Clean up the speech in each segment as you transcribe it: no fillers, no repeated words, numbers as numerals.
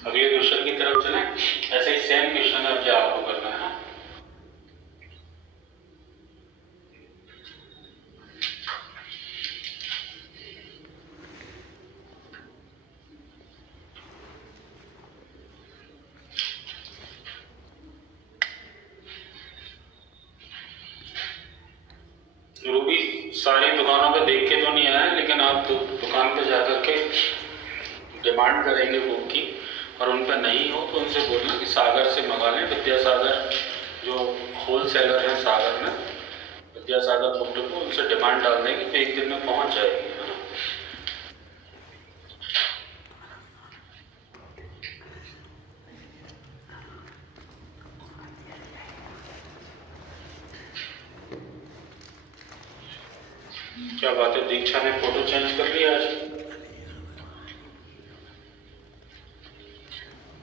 अगले क्वेश्चन की तरफ चलें। ऐसे ही सेम क्वेश्चन है जो आपको करना है। रूबी सारी दुकानों पे देख के तो नहीं आया, लेकिन आप दुकान पे जाकर के डिमांड करेंगे बुक की, और उन पर नहीं हो तो उनसे बोलना कि सागर से मंगा लें। विद्यासागर जो होल सेलर है सागर में, विद्यासागर बुक डिपो, उनसे डिमांड डाल देंगे तो एक दिन में पहुंच जाएगी, है ना। क्या बात है, दीक्षा ने फोटो चेंज कर लिया आज।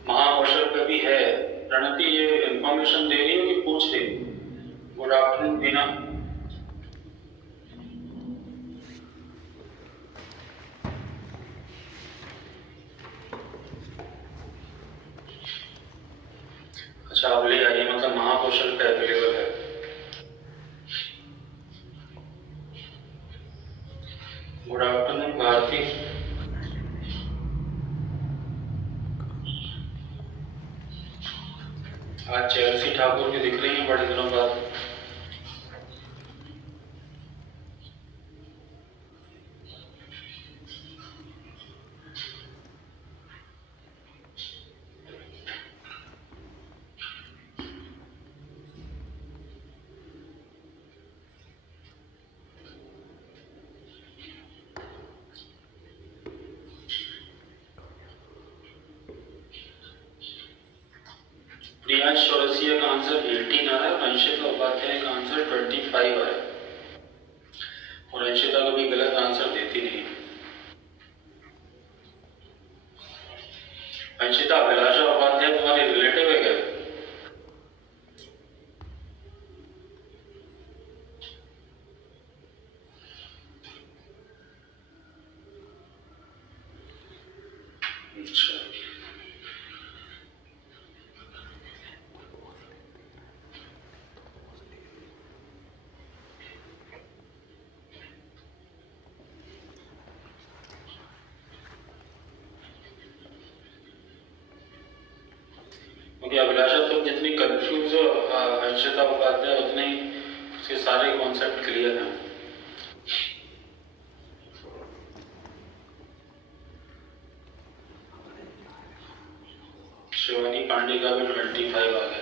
महाकौशल पे भी है। रणति ये इंफॉर्मेशन दे रही हो कि पूछ रही? Good afternoon Deena. अच्छा, आप ले आइए, मतलब महाकौशल पे अवेलेबल है। Good afternoon Bharti. आज चेल्सी ठाकुर भी दिख रही है बड़े दिनों बाद। प्रियांश चौरसिया का आंसर 18 आ रहा है, अंशिता उपाध्याय का आंसर 25 आ रहा है, और अंशिता कभी गलत आंसर देती नहीं। अंशिता, अभिलाषा उपाध्याय तुम्हारे रिलेटिव है क्या? अच्छा, क्योंकि अभिलाषा तुम जितनी कंफ्यूज हो अंशिता उपाध्याय उतने ही उसके सारे कॉन्सेप्ट क्लियर हैं। शिवानी पांडे का भी 25 आ गया।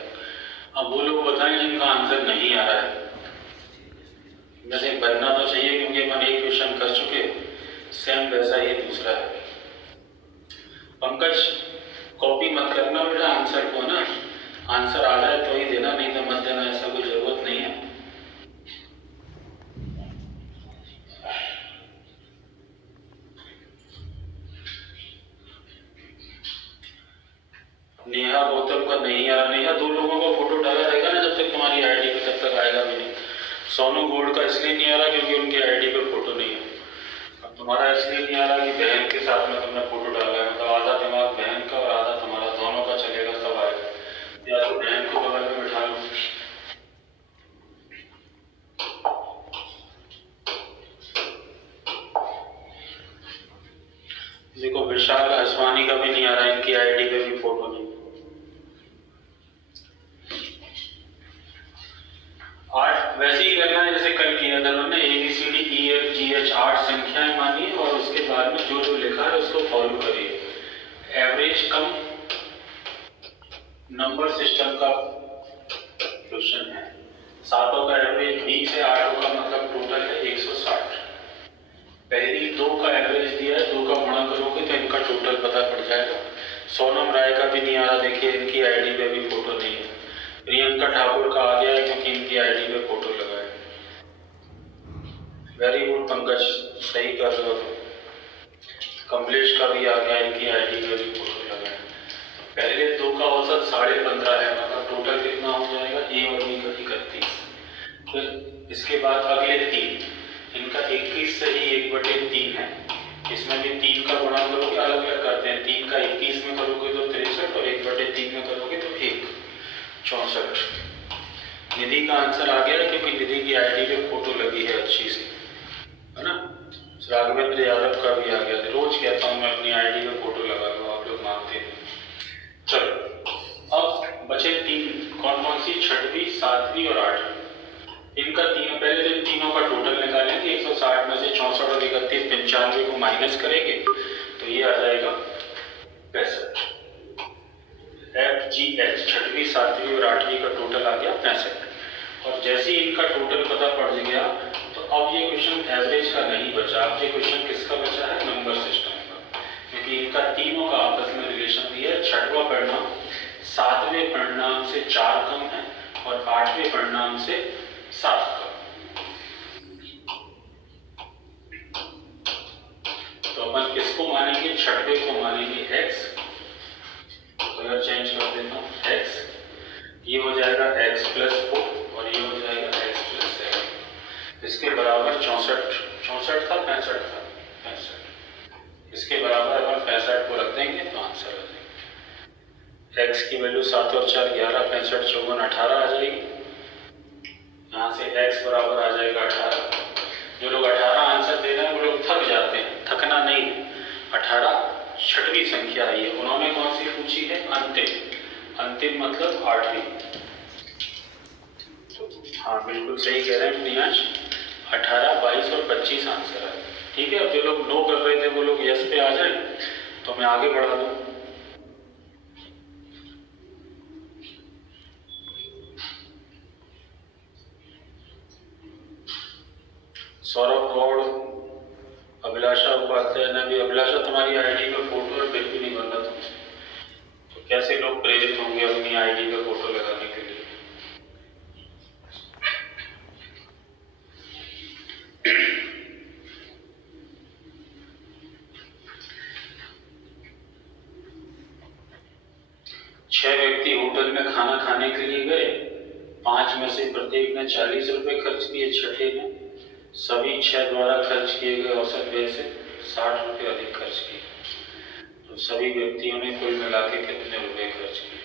अब वो लोग बताएं जिनका आंसर नहीं आ रहा है। वैसे बनना तो चाहिए क्योंकि अपन एक क्वेश्चन कर चुके, सेम वैसा ही दूसरा है। पंकज, कॉपी मत करना बेटा आंसर को, ना आंसर आ जाए तो ही देना, नहीं तो मत देना, ऐसा कोई जरूरत नहीं है। नेहा गौतम का नहीं आ रहा। नेहा, दो लोगों का फोटो डाला रहेगा ना जब तक तुम्हारी आईडी पे, तब तक आएगा भी नहीं। सोनू गोल्ड का इसलिए नहीं आ रहा क्योंकि उनकी आईडी पे फोटो नहीं है। अब तुम्हारा इसलिए नहीं आ रहा कि बहन के साथ में तुमने फोटो डाला है, मतलब आधा दिमाग बहन का और आधा तुम्हारा, दोनों का चलेगा तब आएगा। या तो बहन को बगल में बिठा लो। देखो, विशाल आसवानी का भी नहीं आ रहा, इनकी आईडी पे भी फोटो नहीं। आठ वैसे ही करना है जैसे कल किया था उन्होंने, ABCDEFGH 8 संख्याएं मानी और उसके बाद में जो जो लिखा है उसको फॉलो करिए। एवरेज कम नंबर सिस्टम का क्वेश्चन है। सातों का एवरेज 20 है, आठों का मतलब टोटल है 160। पहली दो का एवरेज दिया है, दो का गुणा करोगे तो इनका टोटल पता पड़ जाएगा। सोनम राय का भी नहीं आ रहा, देखिए इनकी आईडी पे भी फोटो नहीं है। प्रियंका ठाकुर का आ गया है क्योंकि इनकी आईडी पे फोटो लगा है। वेरी गुड पंकज, सही कर रहे हो। कमलेश का भी आ गया, इनकी आईडी पे भी फोटो लगा है। पहले दो का औसत 15.5 है, मतलब टोटल कितना हो जाएगा, ए और बी का 31। फिर इसके बाद अगले तीन, इनका 21 से ही 1/3 है। इसमें भी 3 का गुणा करोगे, अलग अलग करते हैं, 3 का 21 में करोगे तो 63 3 में करोगे तो 1 64। निधि का आंसर आ गया क्योंकि निधि की आईडी पे फोटो लगी है अच्छी सी, है ना। राघवेंद्र यादव का भी आ गया, रोज कहता हूँ मैं अपनी आईडी पे फोटो लगा लो, आप लोग मानते हैं। चलो अब बचे 3, कौन कौन सी, 6वीं 7वीं और 8वीं। इनका तीनों, पहले तो इन तीनों का टोटल निकालेंगे। 160 में से 64 और 31 95 को माइनस करेंगे तो ये आ जाएगा 65। FGH 6वीं 7वीं और 8वीं का टोटल आ गया 65। और जैसे ही इनका टोटल पता पड़ गया तो अब ये क्वेश्चन एवरेज का नहीं बचा, अब ये क्वेश्चन किसका बचा है, नंबर सिस्टम का। क्योंकि इनका तीनों का आपस में रिलेशन दिया है। 6वां परिणाम 7वें परिणाम से 4 कम है और 8वें परिणाम से 7 कम। तो अपन किसको मानेंगे, 6वें को मानेंगे x, तो चेंज कर देता हूँ x, ये हो जाएगा x प्लस 4 और ये हो जाएगा x प्लस 7। इसके बराबर 64 था 65 था 65, इसके बराबर अपन 65 को रख देंगे तो आंसर आ जाएगा। x की वैल्यू 7 और 4 11, 65 54 18 आ जाएगी। यहाँ से x बराबर आ जाएगा 18। जो लोग 18 आंसर दे रहे हैं वो लोग थक जाते हैं, थकना नहीं। 18 6वीं संख्या है ये। उन्होंने कौन सी पूछी है, अंतिम। अंतिम मतलब 8वीं। हाँ बिल्कुल सही कह रहे हैं प्रियांश, 18 22 और 25 आंसर है। ठीक है, अब जो लोग नो कर रहे थे वो लोग यस पे आ जाए तो मैं आगे बढ़ा दूं। सौरभ गौड़, अभिलाषा उपाध्याय ने भी, अभिलाषा तुम्हारी आईडी पे फोटो है, बिल्कुल नहीं बन रहा तुम, तो कैसे लोग प्रेरित होंगे अपनी आईडी पे फोटो लगाने के लिए। छह व्यक्ति होटल में खाना खाने के लिए गए। 5 में से प्रत्येक ने 40 रुपए खर्च किए, छठे ने सभी 6 द्वारा खर्च किए गए औसत व्यय से 60 रुपए अधिक खर्च किए। तो सभी व्यक्तियों ने कुल मिला के कितने रुपए खर्च किए।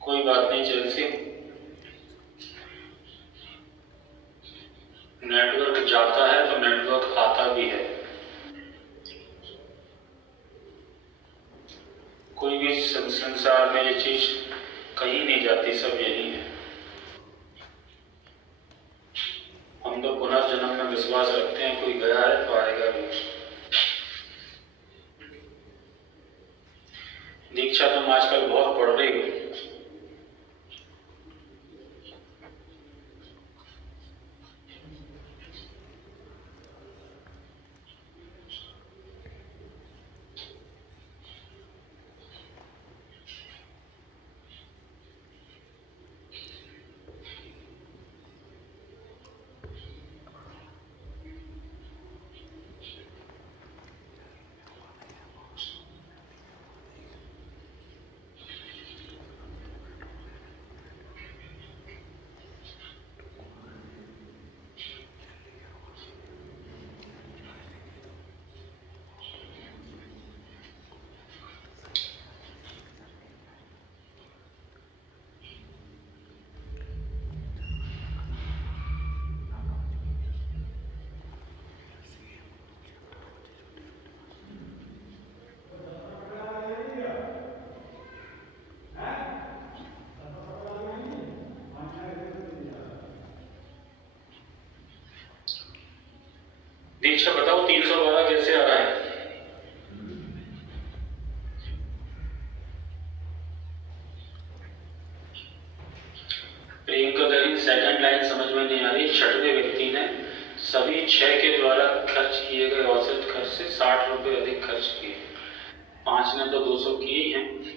कोई बात नहीं चेल्सी, नेटवर्क जाता है तो नेटवर्क आता भी है। कोई भी संसार में ये चीज कहीं नहीं जाती, सब यही है। हम तो पुनर्जन्म में विश्वास रखते हैं, कोई गया है तो आएगा भी। दीक्षा तुम आजकल बहुत पढ़ रही हो। दीक्षा बताओ 312 कैसे आ रहा है। प्रियंका दरी सेकंड लाइन समझ में नहीं आ रही। छठवें व्यक्ति ने सभी 6 के द्वारा खर्च किए गए औसत खर्च से 60 रुपए अधिक खर्च किए। 5 ने तो 200 किए ही हैं।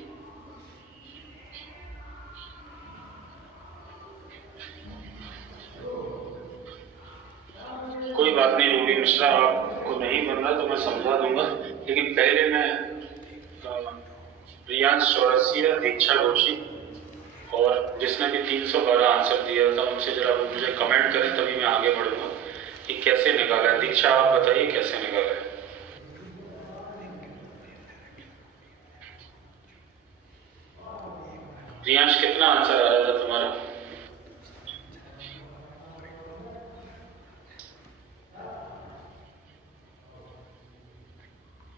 कोई बात नहीं रूबी मिश्रा, आपको नहीं बन रहा तो मैं समझा दूंगा, लेकिन पहले मैं प्रियांश चौरसिया, दीक्षा जोशी और जिसने भी 312 आंसर दिया था उनसे जरा वो मुझे कमेंट करें, तभी मैं आगे बढ़ूंगा कि कैसे निकाला है। दीक्षा आप बताइए कैसे निकाला है। रियांश कितना आंसर आ रहा था तुम्हारा?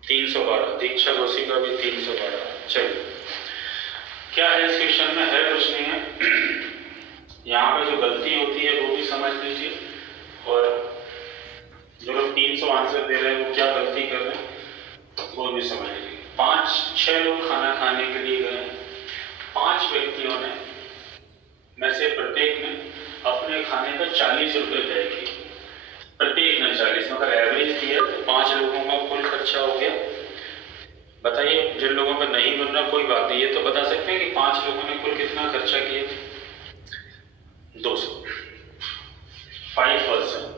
312। दीक्षा घोषी का भी 312। चलिए, क्या है इस क्वेश्चन में? है कुछ नहीं है। यहाँ पे जो गलती होती है वो भी समझ लीजिए, और जो लोग 300 आंसर दे रहे हैं वो क्या गलती कर रहे हैं वो भी समझ लीजिए। 5-6 लोग खाना खाने के लिए गए, 5 व्यक्तियों ने में से प्रत्येक ने अपने खाने का 40 रुपये तय किए। प्रत्येक ने 40, मगर एवरेज दिया तो 5 लोगों का कुल खर्चा हो गया। बताइए, जिन लोगों का नहीं बन रहा कोई बात नहीं, ये तो बता सकते हैं कि 5 लोगों ने कुल कितना खर्चा किया? 200। 5%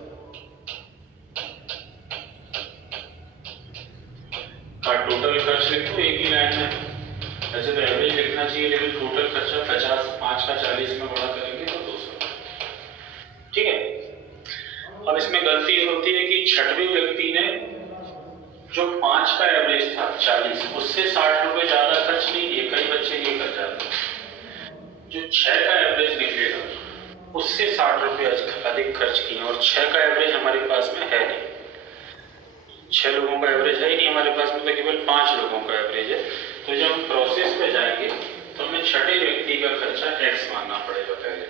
का टोटल खर्च लिख दो एक ही लाइन में। वैसे तो एवरेज लिखना चाहिए, लेकिन टोटल खर्चा 50, 5 का 40 में बड़ा करेंगे तो 200। ठीक है। अब इसमें गलती होती है कि छठवें व्यक्ति ने जो 5 का एवरेज था 40, उससे 60 रुपए ज्यादा खर्च नहीं किए। कई बच्चे ये कर जाते हैं, जो 6 का एवरेज निकलेगा उससे 60 रुपए अधिक खर्च किए, और 6 का एवरेज हमारे पास में है नहीं। 6 लोगों का एवरेज है ही नहीं हमारे पास में, तो केवल 5 लोगों का एवरेज है। तो जब हम प्रोसेस पे जाएंगे तो हमें छठे व्यक्ति का खर्चा x मानना पड़ेगा। पहले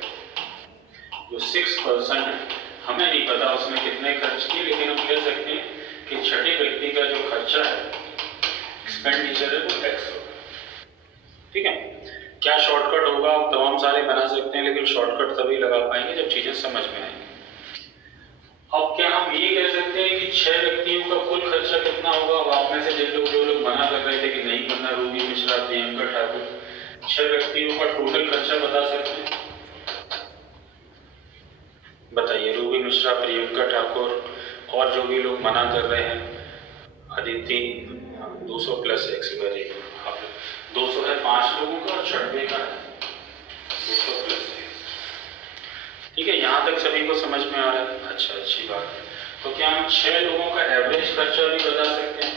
जो 6% है, हमें नहीं पता उसने कितने खर्च किए, लेकिन हम कह सकते हैं कि छठे व्यक्ति का जो खर्चा है, एक्सपेंडिचर है, वो x होगा। ठीक है। क्या शॉर्टकट होगा? आप तमाम सारे बना सकते हैं, लेकिन शॉर्टकट तभी लगा पाएंगे जब चीजें समझ में आएंगी। अब क्या हम ये कह सकते हैं कि 6 व्यक्तियों का कुल खर्चा कितना होगा? अब आप में से जो लोग मना कर रहे थे कि नहीं बनना, रूबी मिश्रा, प्रियंका ठाकुर, 6 व्यक्तियों का टोटल खर्चा बता सकते हैं? बताइए, रूबी मिश्रा, प्रियंका ठाकुर और जो भी लोग मना कर रहे हैं। Aditi 200 plus x, very good. 200 है 5 लोगों का, और छठवें का 200 प्लस x। ठीक है, यहाँ तक सभी को समझ में आ रहा है? अच्छा, अच्छी बात है। तो क्या हम 6 लोगों का एवरेज खर्चा भी बता सकते हैं?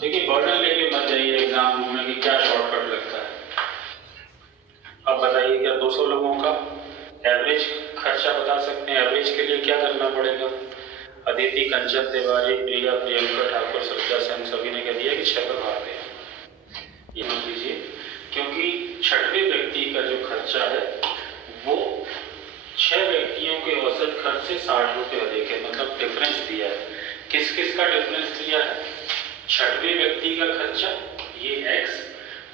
देखिए, बर्डन लेके मत जाइए एग्जाम में कि क्या शॉर्टकट लगता है। अब बताइए, क्या 200 लोगों का एवरेज खर्चा बता सकते हैं? एवरेज के लिए क्या करना पड़ेगा? अदिति, कंचन तिवारी, प्रिया, प्रियंका ठाकुर, श्रद्धा सेन, सभी ने कह दिया कि 6 पर भाग दिया। ये मान लीजिए, क्योंकि छठवें व्यक्ति का जो खर्चा है वो 6 व्यक्तियों के औसत खर्च से 60 रुपये अधिक है। मतलब डिफरेंस दिया है। किस किस का डिफरेंस दिया है? छठवें व्यक्ति का खर्चा ये x,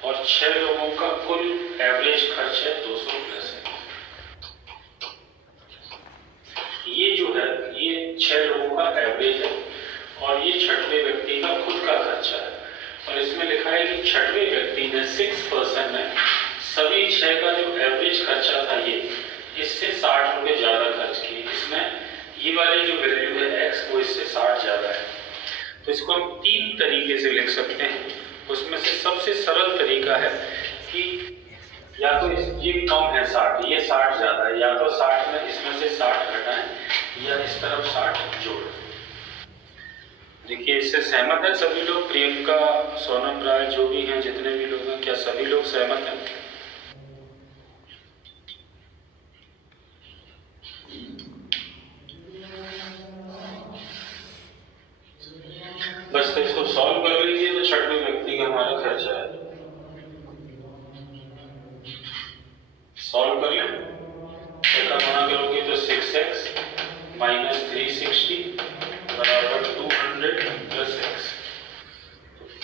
और 6 लोगों का कुल एवरेज खर्च है 200 प्लस है। ये जो है ये 6 लोगों का एवरेज है, और ये छठवें व्यक्ति का खुद का खर्चा है। और इसमें लिखा है कि छठवें व्यक्ति ने 6% में सभी 6 का जो एवरेज खर्चा था ये, इससे 60 रुपये ज्यादा खर्च किए। इसमें ये वाली जो वैल्यू है x, वो इससे 60 ज्यादा है। तो इसको हम 3 तरीके से लिख सकते हैं। उसमें से सबसे सरल तरीका है कि या तो ये कम है 60, ये 60 ज्यादा है, या तो 60 में इसमें से 60 घटाएं, या इस तरफ 60 जोड़ें। देखिए, इससे सहमत है सभी लोग? प्रियंका, सोनम राय, जो भी हैं, जितने भी लोग हैं, क्या सभी लोग सहमत हैं? बस तो इसको सॉल्व कर लीजिए, तो छठवें व्यक्ति का हमारा खर्चा है। सॉल्व कर लें, इसका गुणा करोगे तो 6x माइनस 360 बराबर 200 प्लस x,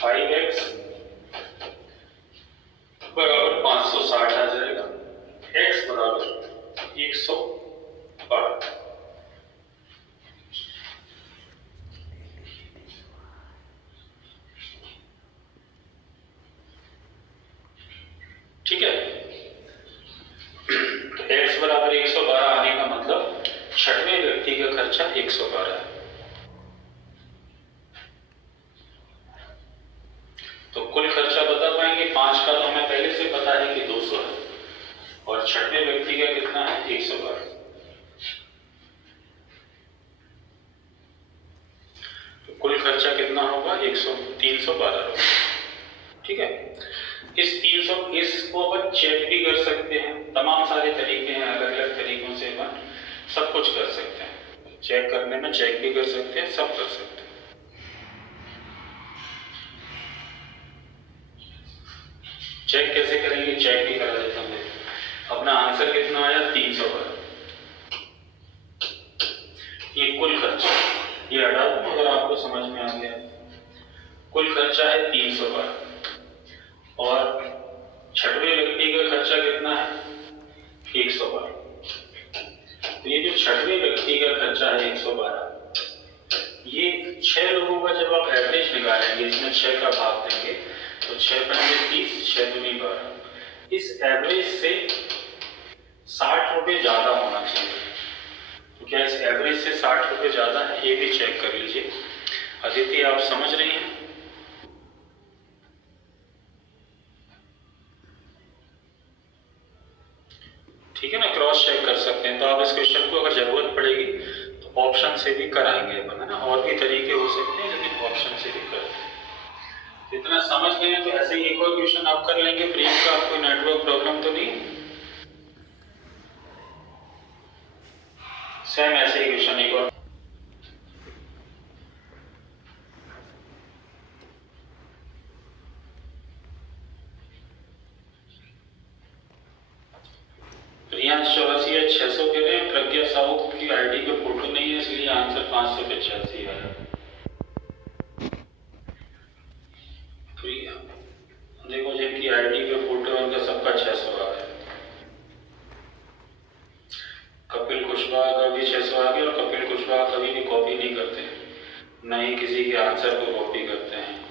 5x बराबर 560 आ जाएगा। x बराबर 112। ठीक है, तो x बराबर 112 आने का मतलब छठवें व्यक्ति का खर्चा 112 है। तो कुल खर्चा बता पाएंगे? 5 का तो हमें पहले से पता है 312 रुपये। ठीक है, इस 300 इसको अपन चेक भी कर सकते हैं, तमाम सारे तरीके हैं, अलग अलग तरीकों से अपन सब कुछ कर सकते हैं। चेक करने में चेक भी कर सकते हैं, सब कर सकते हैं। चेक कैसे करेंगे, चेक भी करा देता हूँ। अपना आंसर कितना आया 312। ये कुल खर्चा, ये हटा दूं अगर आपको समझ में आ गया। कुल खर्चा है 312 और छठवें व्यक्ति का खर्चा कितना है 112। तो ये जो छठवें व्यक्ति का खर्चा है 112, ये 6 लोगों का जब आप एवरेज निकालेंगे, इसमें 6 का भाग देंगे तो 6 पंजे 30, 6 दूनी 12। इस एवरेज से 60 रुपये ज्यादा होना चाहिए। तो क्या इस एवरेज से 60 रुपये ज्यादा है, ये भी चेक कर लीजिए। अदिति आप समझ रही हैं? ठीक है ना, क्रॉस चेक कर सकते हैं। तो आप इस क्वेश्चन को अगर जरूरत पड़ेगी तो ऑप्शन से भी कराएंगे अपन, है ना। और भी तरीके हो सकते हैं लेकिन ऑप्शन से भी करते हैं। इतना समझ गए तो ऐसे ही एक और क्वेश्चन आप कर लेंगे। प्रियंका, आपको नेटवर्क प्रॉब्लम तो नहीं? सेम ऐसे ही क्वेश्चन एक और। प्रियांश 84 है, 600 कह रहे हैं। प्रज्ञा साहू की आईडी पे फोटो नहीं है इसलिए आंसर 585 है। देखो जिनकी आईडी पे फोटो है उनका सबका 600 आ गया। कपिल कुशवाहा का भी 600 आ गया। और कपिल कुशवाहा कभी भी कॉपी नहीं करते, न ही किसी के आंसर को कॉपी करते हैं।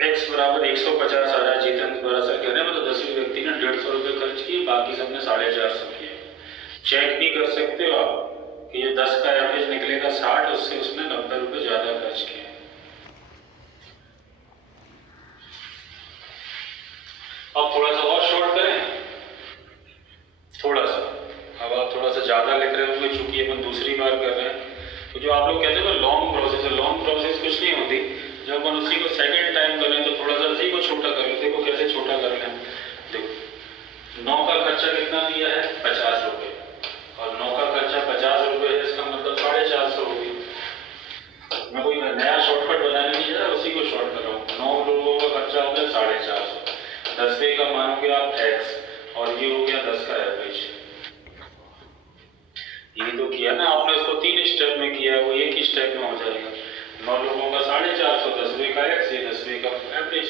x बराबर 150 आ रहा है। जीतन द्वारा सर कह रहे हैं मतलब 10वें व्यक्ति ने 150 रुपये खर्च किए, बाकी सबने 450 किए। चेक भी कर सकते हो आप कि ये 10 का एवरेज निकलेगा 60, उससे उसने 90 रुपये ज्यादा खर्च किए। अब थोड़ा सा और शॉर्ट करें, थोड़ा सा। अब आप थोड़ा सा ज्यादा लिख रहे होंगे चूंकि अपन दूसरी बार कर रहे हैं। तो जो आप लोग कहते हैं लॉन्ग प्रोसेस है, लॉन्ग प्रोसेस कुछ नहीं होती। जब अपन उसी को सेकंड टाइम करें तो थोड़ा सा उसी को छोटा कर लें। देखो कैसे छोटा कर लें। देखो 9 का खर्चा कितना दिया है 50 रुपये, और 9 का खर्चा 50 रुपये है, इसका मतलब 450 हो गया। मैं कोई नया शॉर्टकट बनाने नहीं जा रहा, उसी को शॉर्ट कर रहा हूँ। 9 लोगों का खर्चा हो गया 450, 10वें का मानोगे आप x, और ये हो गया 10 का एवरेज। ये तो किया ना आपने, उसको 3 स्टेप में किया, वो एक ही स्टेप में हो जाएगा। 9 लोगों का 450, 10वें का x, ये 10वें का एवरेज,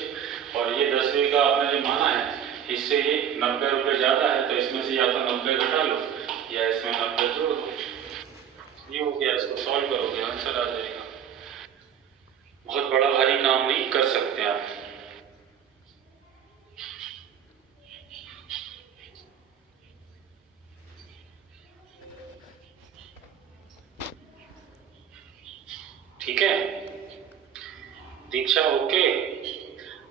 और ये 10वें का आपने जो माना है इससे ये 90 रुपये ज्यादा है, तो इसमें से या तो 90 घटा लो या इसमें 90 जोड़ दो। ये हो गया, इसको सॉल्व करोगे आंसर आ जाएगा। बहुत बड़ा भारी काम नहीं, कर सकते आप। ठीक है दीक्षा, ओके।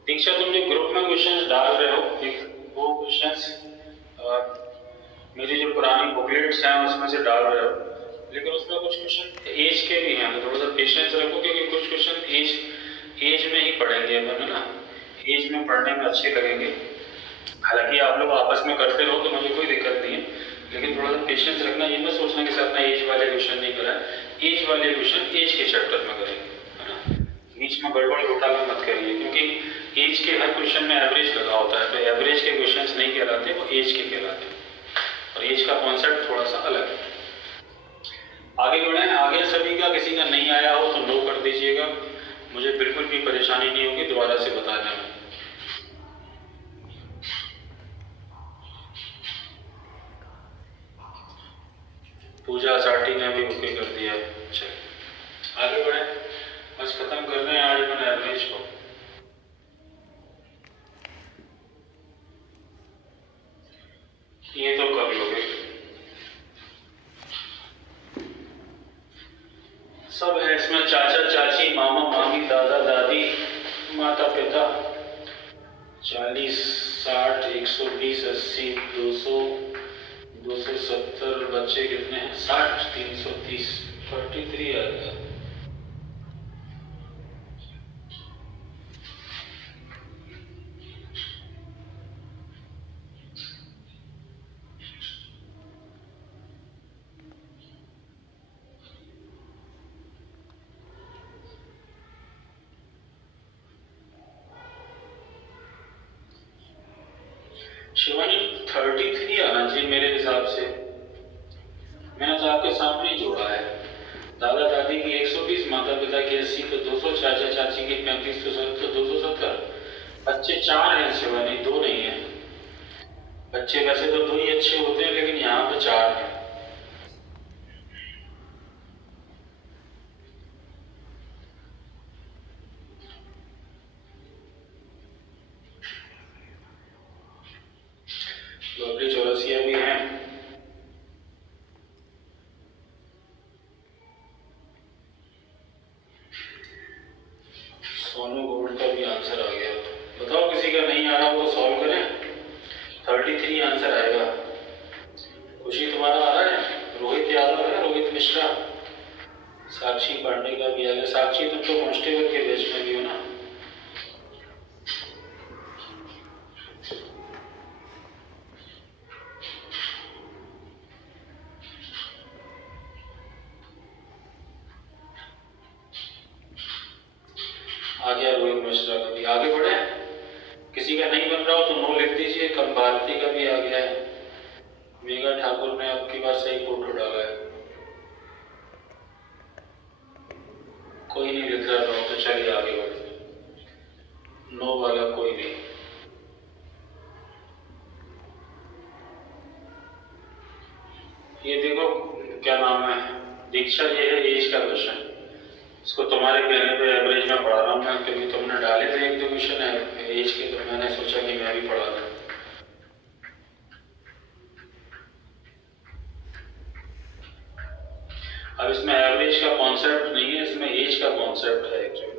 दीक्षा तुम जो ग्रुप में क्वेश्चंस डाल रहे हो, वो क्वेश्चंस मेरी जो पुरानी बुकलेट्स हैं उसमें से डाल रहे हो, लेकिन उसमें कुछ क्वेश्चन एज के भी हैं, तो थोड़ा सा पेशेंस रखो क्योंकि कुछ क्वेश्चन एज में ही पढ़ेंगे अपन, है ना। एज में पढ़ने में अच्छे लगेंगे। हालांकि आप लोग आपस में करते रहो तो मुझे कोई दिक्कत नहीं है, लेकिन थोड़ा सा पेशेंस रखना। ये मत सोचना कि सर एज वाले क्वेश्चन नहीं करा। एज वाले क्वेश्चन एज के चैप्टर में करेंगे, है ना। बीच में गड़बड़ घोटाला मत करिए, क्योंकि एज के हर क्वेश्चन में एवरेज लगा होता है, तो एवरेज के क्वेश्चन नहीं कहलाते, वो एज के कहलाते हैं, और एज का कॉन्सेप्ट थोड़ा सा अलग है। आगे बढ़े। आगे सभी का किसी का नहीं आया हो तो नो कर दीजिएगा, मुझे बिल्कुल भी परेशानी नहीं होगी दोबारा से बताने में। पूजा साटी ने भी ओके कर दिया। चलिए आगे बढ़े, बस खत्म कर रहे हैं आज अपन एवरेज को। ये तो कर लोगे। सब है इसमें, चाचा चाची, मामा मामी, दादा दादी, माता पिता। 40, 60, 120, 80, 200, 270, बच्चे कितने हैं? 60, 330, 43 आ गया। शिवानी 33 आना चाहिए मेरे हिसाब से। मैंने तो आपके सामने ही जोड़ा है। दादा दादी की 120, माता पिता की 80, तो 200, चाचा चाची की 35, तो 270। बच्चे 4 हैं शिवानी, 2 नहीं है। बच्चे वैसे तो 2 ही अच्छे होते हैं, लेकिन यहाँ पे 4 हैं। लोबड़ी चौरसिया भी हैं। सोनू गोल्ड का भी आंसर आ गया। बताओ किसी का नहीं आ रहा वो सॉल्व करें। 33 आंसर आएगा। खुशी तुम्हारा आ रहा है? रोहित यादव है, रोहित मिश्रा। साक्षी पांडे का भी आ गया। साक्षी तुम तो कांस्टेबल के बैच में भी हो ना? आ गया रोहित मिश्रा का भी। आगे बढ़े। किसी का नहीं बन रहा हो तो नो लिख दीजिए। कम भारती का भी आ गया है। मेघा ठाकुर ने अब की बार सही फोटो डाला है। कोई नहीं लिख रहा हो तो चलिए आगे बढ़ते। नो वाला कोई नहीं। ये देखो क्या नाम है, दीक्षा। ये है एज का क्वेश्चन। इसको तुम्हारे कहने पे एवरेज में पढ़ा रहा हूँ मैं, क्योंकि तुमने डाले थे 1-2 क्वेश्चन है एज के, तो मैंने सोचा कि मैं भी पढ़ा दूँ। अब इसमें एवरेज का कॉन्सेप्ट नहीं है, इसमें एज का कॉन्सेप्ट है एक्चुअली।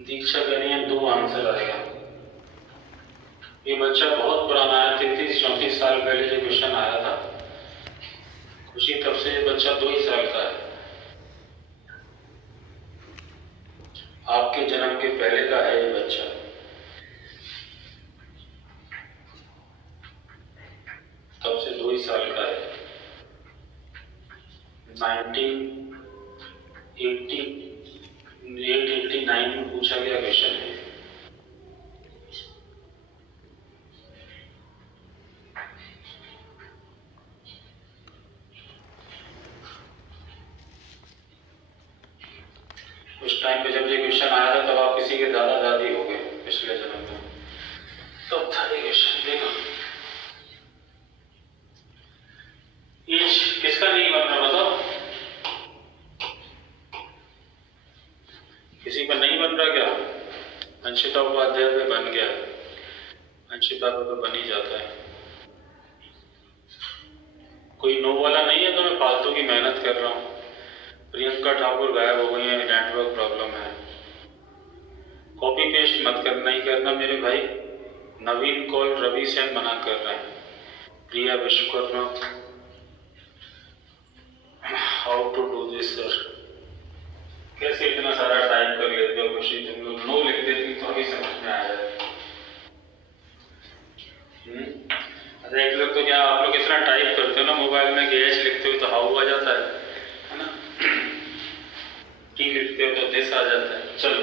दीक्षा कह रही है 2 आंसर आएगा। ये बच्चा बहुत पुराना है, 33-34 साल पहले जो क्वेश्चन आया था। खुशी तब से ये बच्चा 2 ही साल का है। आपके जन्म के पहले का है ये बच्चा। तब से 2 ही साल का है। 1989 में पूछा गया क्वेश्चन है। उस टाइम पे जब ये क्वेश्चन आया था तब आप किसी के दादा दादी हो गए पिछले जन्म में। तब था ये क्वेश्चन। देखो एज किसका नहीं बन रहा बताओ? किसी का नहीं बन रहा क्या? अंशिता उपाध्याय पे बन गया। अंशिता पे तो बन ही जाता है। कोई नो वाला नहीं है तो मैं फालतू की मेहनत कर रहा हूँ। प्रियंका ठाकुर गायब हो गई है, नेटवर्क प्रॉब्लम है। कॉपी पेस्ट मत करना ही करना मेरे भाई। नवीन कौल, रवि सेन मना कर रहे हैं। Priya Vishwakarma, how to do this sir? कैसे इतना सारा टाइप कर लेते हो खुशी? तुम लोग नो लिख देती तो अभी समझ में आ जाए। अच्छा एक लोग तो क्या आप लोग इतना टाइप करते हो ना मोबाइल में, गेच लिखते हो तो हाउ आ जाता है ना? टी लिखते हो तो दिस आ जाता है। चलो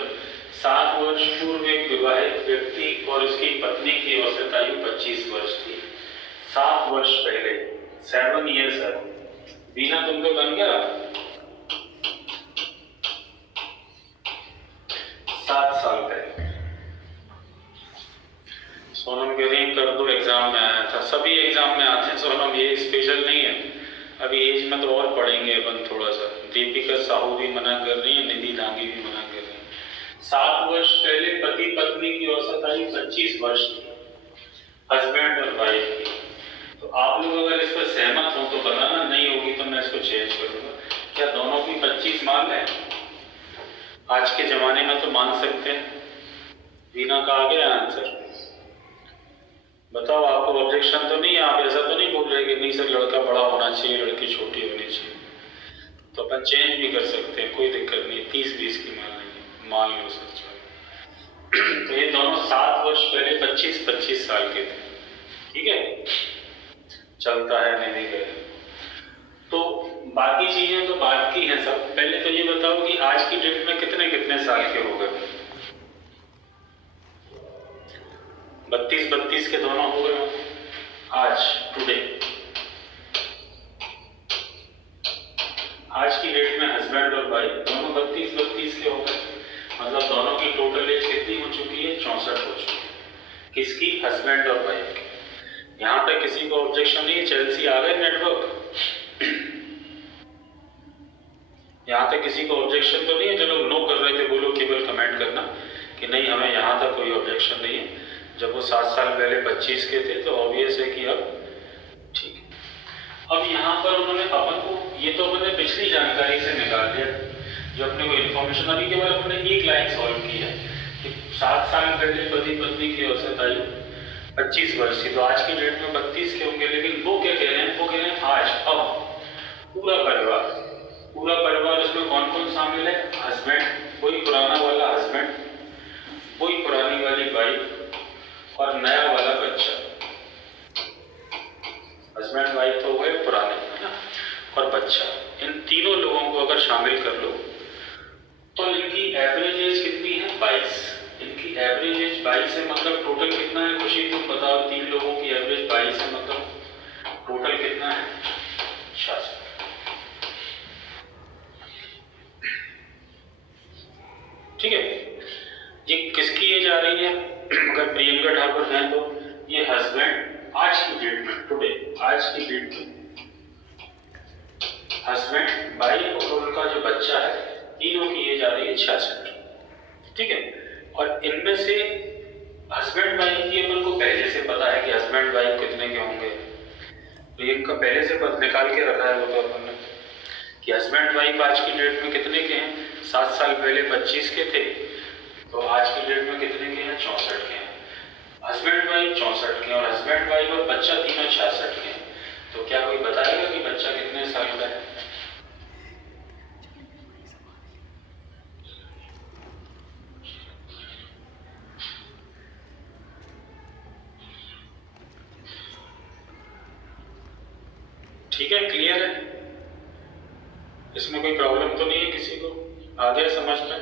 7 वर्ष पूर्व एक विवाहित व्यक्ति और उसकी पत्नी की औसत आयु 25 वर्ष थी। 7 वर्ष पहले, 7 ईयर्स है। बीना तुमको बन गया? सभी एग्जाम में आते हैं सोनम, ये स्पेशल नहीं है। अभी एज में तो और पढ़ेंगे अपन थोड़ा सा। दीपिका साहू भी मना कर रही है, निधि दांगी भी मना कर रही है। 7 वर्ष पहले पति पत्नी की औसत आयु 25 वर्ष थी, हस्बैंड और वाइफ की। तो आप लोग अगर इस पर सहमत हो तो बताना, नहीं होगी तो मैं इसको चेंज करूंगा। क्या दोनों की 25 मान लें? आज के जमाने में तो मान सकते हैं। वीना का आ गया आंसर, बताओ आपको ऑब्जेक्शन तो नहीं है? आप ऐसा तो नहीं बोल रहे कि नहीं सर लड़का बड़ा होना चाहिए, लड़की छोटी होनी चाहिए? तो अपन चेंज भी कर सकते हैं, कोई दिक्कत नहीं। 30-20 की मान लेंगे, मान लो सर। तो ये दोनों 7 वर्ष पहले 25-25 साल के थे, ठीक है, चलता है नहीं गए। तो बाकी चीजें तो बात की हैं सब। पहले तो ये बताओ कि आज की डेट में कितने कितने साल के हो गए? 32-32 के दोनों हो गए आज टुडे। आज की डेट में हस्बैंड और वाइफ दोनों 32-32 के हो गए। मतलब दोनों की टोटल एज कितनी हो चुकी है? 64 हो चुकी है। किसकी? हस्बैंड और वाइफ की। यहां तक किसी को ऑब्जेक्शन नहीं? चेल्सी आ गए नेटवर्क? यहां तक किसी को ऑब्जेक्शन तो नहीं है? जो लोग नो कर रहे थे वो लोग केवल कमेंट करना कि नहीं हमें यहां तक कोई ऑब्जेक्शन नहीं है। जब वो 7 साल पहले 25 के थे तो ऑब्वियस है कि अब ठीक है। अब यहाँ पर उन्होंने अपन को, ये तो अपने पिछली जानकारी से निकाल दिया जो अपने को इन्फॉर्मेशन, अभी केवल अपने एक लाइन सॉल्व की है कि 7 साल पहले पति पत्नी की औसत आयु 25 वर्ष थी, तो आज की डेट में 32 के होंगे। लेकिन वो क्या कह रहे हैं? वो कह रहे हैं आज, अब पूरा परिवार, पूरा परिवार। उसमें कौन कौन शामिल है? हस्बैंड, वही पुराना वाला हस्बैंड, वही पुरानी वाली वाइफ और नया वाला बच्चा। हस्बैंड वाइफ तो हुए पुराने, है ना, और बच्चा। इन तीनों लोगों को अगर शामिल कर लो तो इनकी एवरेज एज कितनी है? 22। इनकी एवरेज एज 22 है। मतलब टोटल कितना है? खुशी तुम बताओ, 3 लोगों की एवरेज 22 है, मतलब टोटल कितना है? 66। ठीक है, ये किसकी एज आ रही है? अगर प्रियंका ठाकुर हैं तो ये हस्बैंड आज की डेट में, टुडे, आज की डेट में हस्बैंड, वाइफ और उनका जो बच्चा है, तीनों की एज आ रही है 66। ठीक है, और इनमें से हस्बैंड वाइफ की अपन को पहले से पता है कि हस्बैंड वाइफ कितने के होंगे, तो इनका पहले से निकाल के रखा है वो तो अपन ने कि हस्बैंड वाइफ आज की डेट में कितने के हैं? 7 साल पहले 25 के थे, तो आज की डेट में कितने के हैं? 64 के हैं। हस्बैंड वाइफ 64 के, और हस्बैंड वाइफ और बच्चा तीनों 66 के। तो क्या कोई बताएगा कि बच्चा कितने साल का है? ठीक है, क्लियर है? इसमें कोई प्रॉब्लम तो नहीं है किसी को? आ गया समझ में?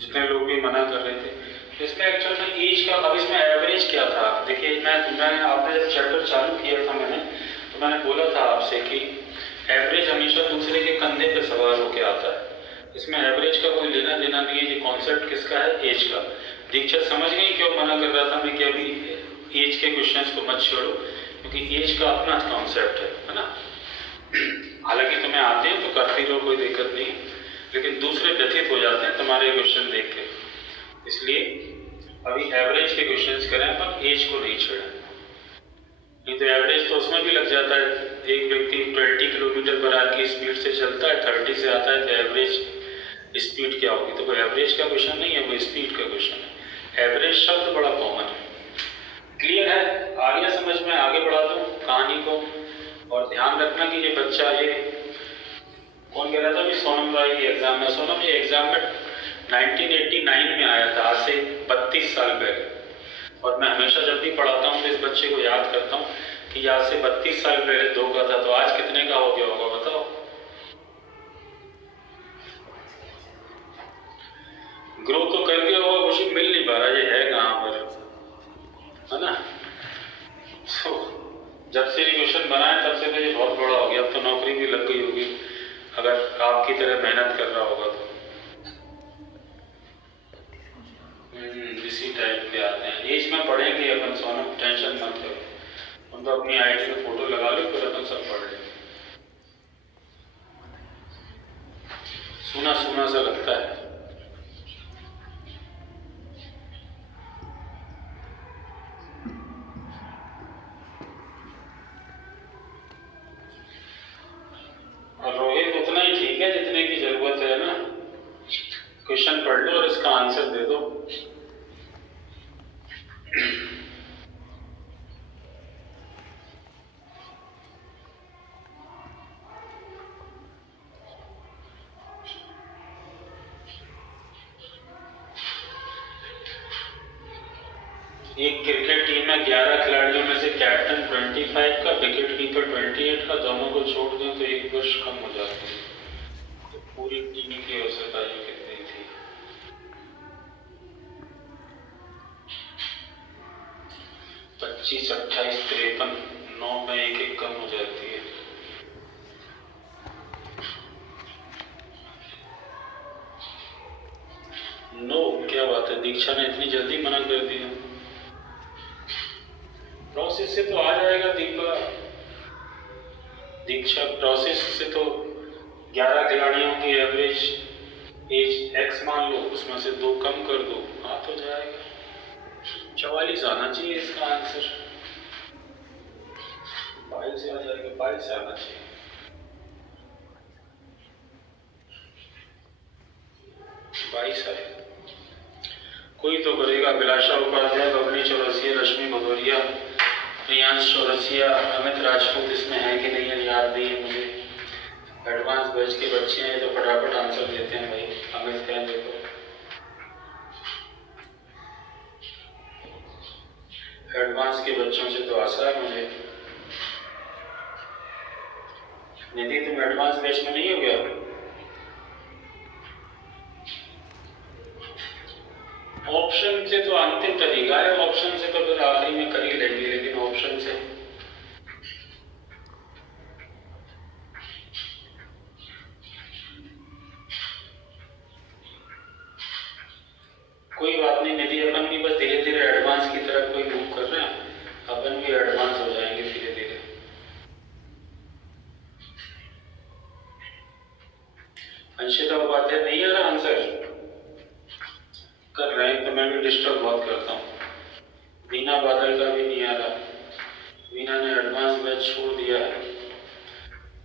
जितने लोग भी मना कर रहे थे तो इसमें एक्चुअल में एज का, अब इसमें एवरेज क्या था? देखिए मैं आपने जब चैप्टर चालू किया था तो मैंने बोला था आपसे कि एवरेज हमेशा दूसरे के कंधे पे सवार होके आता है। इसमें एवरेज का कोई लेना देना नहीं है। ये कॉन्सेप्ट किसका है? एज का। दीक्षा समझ गई क्यों मना कर रहा था मैं कि अभी एज के क्वेश्चंस को मत छोड़ो, क्योंकि एज का अपना कॉन्सेप्ट है ना। हालांकि तुम्हें आते हैं तो करते रहो, कोई दिक्कत नहीं, लेकिन दूसरे व्यथित हो जाते हैं तुम्हारे क्वेश्चन देख के। इसलिए अभी एवरेज के क्वेश्चंस करें पर एज को नहीं छेड़ें, नहीं तो एवरेज तो उसमें भी लग जाता है। एक व्यक्ति 20 किलोमीटर पर आवर की स्पीड से चलता है, 30 से आता है, तो एवरेज स्पीड क्या होगी? तो कोई एवरेज का क्वेश्चन नहीं है, वो स्पीड का क्वेश्चन है। एवरेज शब्द बड़ा कॉमन है। क्लियर है? आ गया समझ में? आगे बढ़ा दूं कहानी को। और ध्यान रखना कि ये बच्चा, ये कौन कह रहा था? अभी सोनम राय की एग्जाम में, सोनम ये एग्जाम में 1989 में आया था, आज से 32 साल पहले। और मैं हमेशा जब भी पढ़ाता हूँ तो इस बच्चे को याद करता हूँ कि आज से 32 साल पहले 2 का था, तो आज कितने का हो गया होगा बताओ? ग्रो तो कर गया होगा, खुशी मिल नहीं पा रहा, ये है कहाँ पर, है ना? जब से क्वेश्चन बनाए तब से तो ये बहुत बड़ा हो गया। अब तो नौकरी भी लग गई होगी अगर आपकी तरह मेहनत कर रहा होगा तो। इसी टाइप के आते हैं। एज बीच में पढ़ेंगे अपन, सोना टेंशन मत करो, हम तो अपनी आईडी में फोटो लगा लो, फिर अपन सब पढ़ लेंगे। सुना सुना सा लगता है। और रोहित उतना ही ठीक है जितने की जरूरत है ना। क्वेश्चन पढ़ लो और इसका आंसर दे दो। एक क्रिकेट टीम में 11 खिलाड़ियों में से कैप्टन 25 का, विकेट कीपर 28 का, दोनों को छोड़ दें तो 1 वर्ष कम हो जाते हैं। तो पूरी टीम की औसत आयु कितनी थी? 25, 28, 53, 9 में 1 कम हो जाती है। नो, क्या बात है, दीक्षा ने इतनी जल्दी मना कर दिया। प्रोसेस से तो आ जाएगा दीपा, दीक्षा प्रोसेस से तो 11 खिलाड़ियों की एवरेज एज x मान लो, उसमें से 2 कम कर दो, आ तो जाएगा। 44 आना चाहिए इसका आंसर। 22 से आ जाएगा, 22 से आना चाहिए। 22 आएगा, कोई तो करेगा। अभिलाषा उपाध्याय, बबली चौरसिया, रश्मि भदौरिया, प्रियांश चौरसिया, अमित राजपूत इसमें है कि नहीं है याद नहीं है मुझे। एडवांस बैच के बच्चे हैं जो फटाफट आंसर देते हैं भाई। अमित कहें देखो, एडवांस के बच्चों से तो आशा है मुझे। निधि तुम एडवांस बैच में नहीं हो गया? ऑप्शन से तो अंतिम तरीका है, ऑप्शन से तो फिर आखिरी में कर ही लेंगे, लेकिन ऑप्शन से कोई बात नहीं। निधि अपन भी बस धीरे धीरे एडवांस की तरफ कोई मूव कर रहे हैं, अपन भी एडवांस हो जाएंगे धीरे धीरे। अंशिता उपाध्याय नहीं आ रहा आंसर कर रहे हैं तो मैं भी डिस्टर्ब बहुत करता हूँ। वीना बादल का भी नहीं आ रहा, वीना ने एडवांस बैच छोड़ दिया है।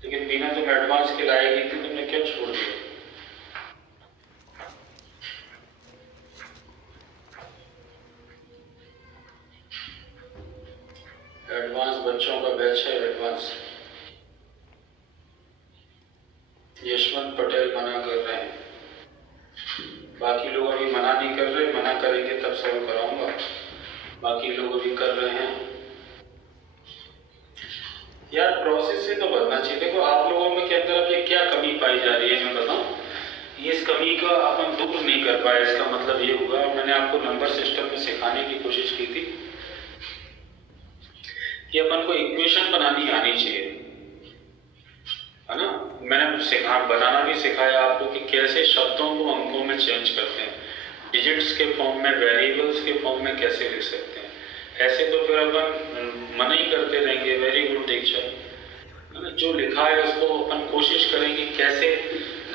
लेकिन वीना तुम एडवांस के लायक थी, तुमने क्यों छोड़ दिया? एडवांस बच्चों का बैच है, एडवांस। यशवंत पटेल मना कर रहे हैं, बाकी लोग अभी मना नहीं कर रहे, मना करेंगे तब सॉल्व कराऊंगा। बाकी लोग अभी कर रहे हैं। यार प्रोसेस से तो बढ़ना चाहिए। देखो आप लोगों में के अंदर अब ये क्या कमी पाई जा रही है मैं बताऊं, इस कमी का अपन दूर नहीं कर पाए, इसका मतलब ये हुआ। मैंने आपको नंबर सिस्टम में सिखाने की कोशिश की थी कि अपन को इक्वेशन बनानी आनी चाहिए, है ना। मैंने बनाना भी सिखाया आपको कि कैसे शब्दों को अंकों में चेंज करते हैं, डिजिट्स के फॉर्म में, वेरिएबल्स के फॉर्म में कैसे लिख सकते हैं। ऐसे तो फिर अपन मना ही करते रहेंगे। वेरी गुड दीक्षा, जो लिखा है उसको अपन कोशिश करेंगे कैसे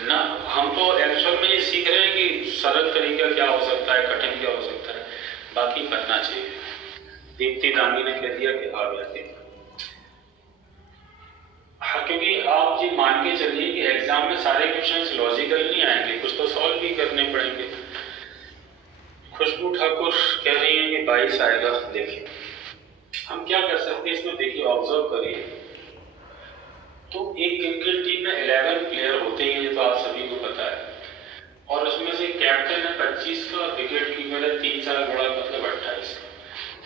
ना। हम तो एक्चुअल में ये सीख रहे हैं कि सरल तरीका क्या हो सकता है, कठिन क्या हो सकता है, बाकी बनना चाहिए। दीप्ति दांगी ने कह दिया कि आ गया। हाँ, क्योंकि आप जी मान के चलिए कि एग्जाम में सारे क्वेश्चंस लॉजिकल नहीं आएंगे, कुछ तो सॉल्व भी करने पड़ेंगे। खुशबू ठाकुर कह रही है कि 22 आएगा। देखिए हम क्या कर सकते हैं इसमें, देखिए ऑब्जर्व करिए। तो एक क्रिकेट टीम में 11 प्लेयर होते हैं, ये तो आप सभी को पता है। और उसमें से कैप्टन है 25 का, विकेट कीपर है 3 साल बड़ा मतलब 28 का।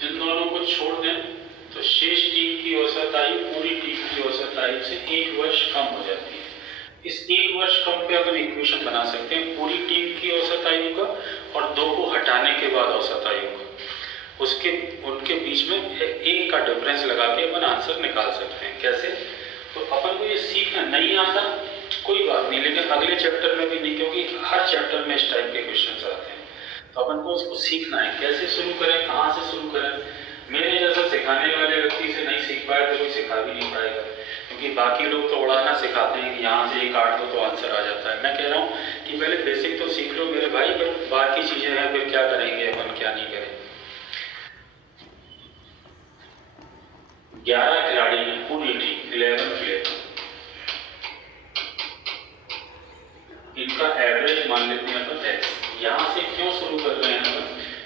इन दोनों को छोड़ दें तो शेष टीम की औसत आयु पूरी टीम की औसत आयु से 1 वर्ष कम हो जाती है। इस 1 वर्ष कम पे अपन इक्वेशन बना सकते हैं पूरी टीम की औसत आयु का और 2 को हटाने के बाद औसत आयु का। उसके उनके बीच में 1 का डिफरेंस लगा के अपन आंसर निकाल सकते हैं। कैसे? तो अपन को ये सीखना नहीं आता कोई बात नहीं, लेकिन अगले चैप्टर में भी नहीं, क्योंकि हर चैप्टर में इस टाइप के क्वेश्चन आते हैं। तो अपन को उसको सीखना है, कैसे शुरू करें, कहाँ से शुरू करें। मेरे जैसा सिखाने वाले व्यक्ति से नहीं सीख पाए तो कोई सिखा भी नहीं पाएगा, क्योंकि बाकी लोग तो उड़ाना सिखाते हैं कि यहाँ से ये काट दो तो आंसर आ जाता है। मैं कह रहा हूँ कि पहले बेसिक तो सीख लो मेरे भाई, फिर बाकी चीजें हैं फिर क्या करेंगे अपन, क्या नहीं करेंगे। 11 खिलाड़ी हैं पूरी टीम, 11 प्लेयर, इनका एवरेज मान लेते हैं अपन x। यहाँ से क्यों शुरू कर रहे हैं अपन,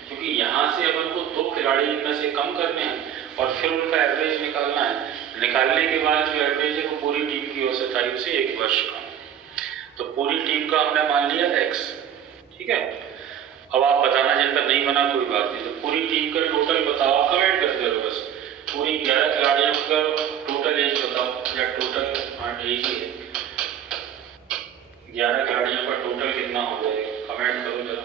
क्योंकि यहाँ से अपन को 2 खिलाड़ी इनमें से कम करने हैं और फिर उनका एवरेज निकालना है। निकालने के बाद जो एवरेज है वो पूरी टीम की औसत आयु से 1 वर्ष कम। तो पूरी टीम का हमने मान लिया x, ठीक है। अब आप बताना जिनका नहीं बना कोई बात नहीं, तो पूरी टीम का टोटल बताओ, कमेंट करते रहो बस। पूरी 11 खिलाड़ियों का टोटल एज बताओ, या टोटल एज ही है, 11 खिलाड़ियों का टोटल कितना हो जाएगा, कमेंट करो जरा।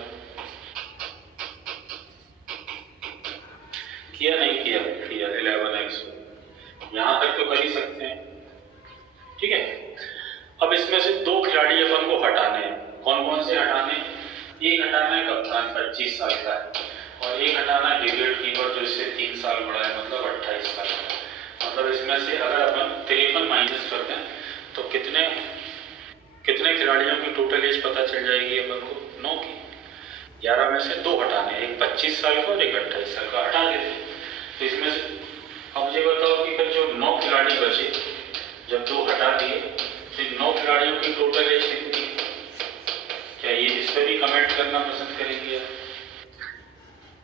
किया नहीं किया? किया 11x, यहां तक तो कर ही सकते हैं, ठीक है। अब इसमें से 2 खिलाड़ी अपन को हटाने हैं। कौन कौन से हटाने हैं? एक हटाना है कप्तान 25 साल का है, और एक हटाना है विकेट कीपर जो इससे 3 साल बड़ा है, मतलब 28 साल का। मतलब इसमें से अगर अपन 53 माइनस करते हैं तो कितने खिलाड़ियों की टोटल एज पता चल जाएगी अपन को? 9 की। 11 में से 2 हटाने, एक 25 साल का और एक 28 साल का, हटा देते। तो इसमें से अब मुझे बताओ कि फिर जो 9 खिलाड़ी बचे, जब 2 हटा दिए तो 9 खिलाड़ियों की टोटल एज कितनी? क्या ये इस पर भी कमेंट करना पसंद करेंगे?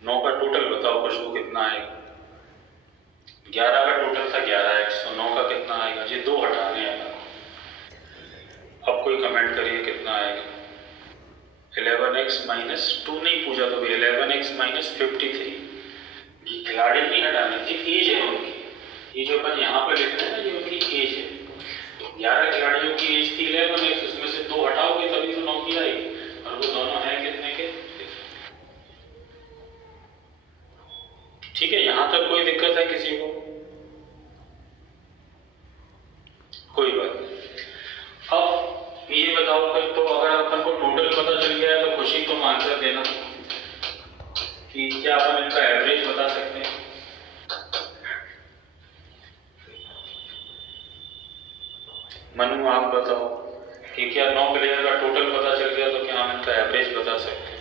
9 का टोटल बताओ खुशबू कितना आएगा? 11 का टोटल था 11x, तो 9 का कितना आएगा? ये 2 हटाने हैं। अब कोई कमेंट करिए कितना आएगा? 11x माइनस 2 नहीं पूछा तो भी 11x माइनस 53। ये खिलाड़ी नहीं हटाने, ये एज है उनकी, ये जो अपन यहाँ पर लिख रहे हैं ना, ये उनकी एज है। 11 खिलाड़ियों की एज थी 11x, उसमें से 2 हटाओगे तभी तो 9 की आएगी, और वो दोनों हैं कितने के? ठीक है, यहां तक कोई दिक्कत है किसी को? कोई बात नहीं। अब ये बताओ फिर, तो अगर अपन को टोटल पता चल गया है तो खुशी तुम आंसर देना कि क्या अपन इनका एवरेज बता सकते हैं। मनु आप बताओ कि क्या 9 प्लेयर का टोटल पता चल गया तो क्या हम इनका एवरेज बता सकते हैं?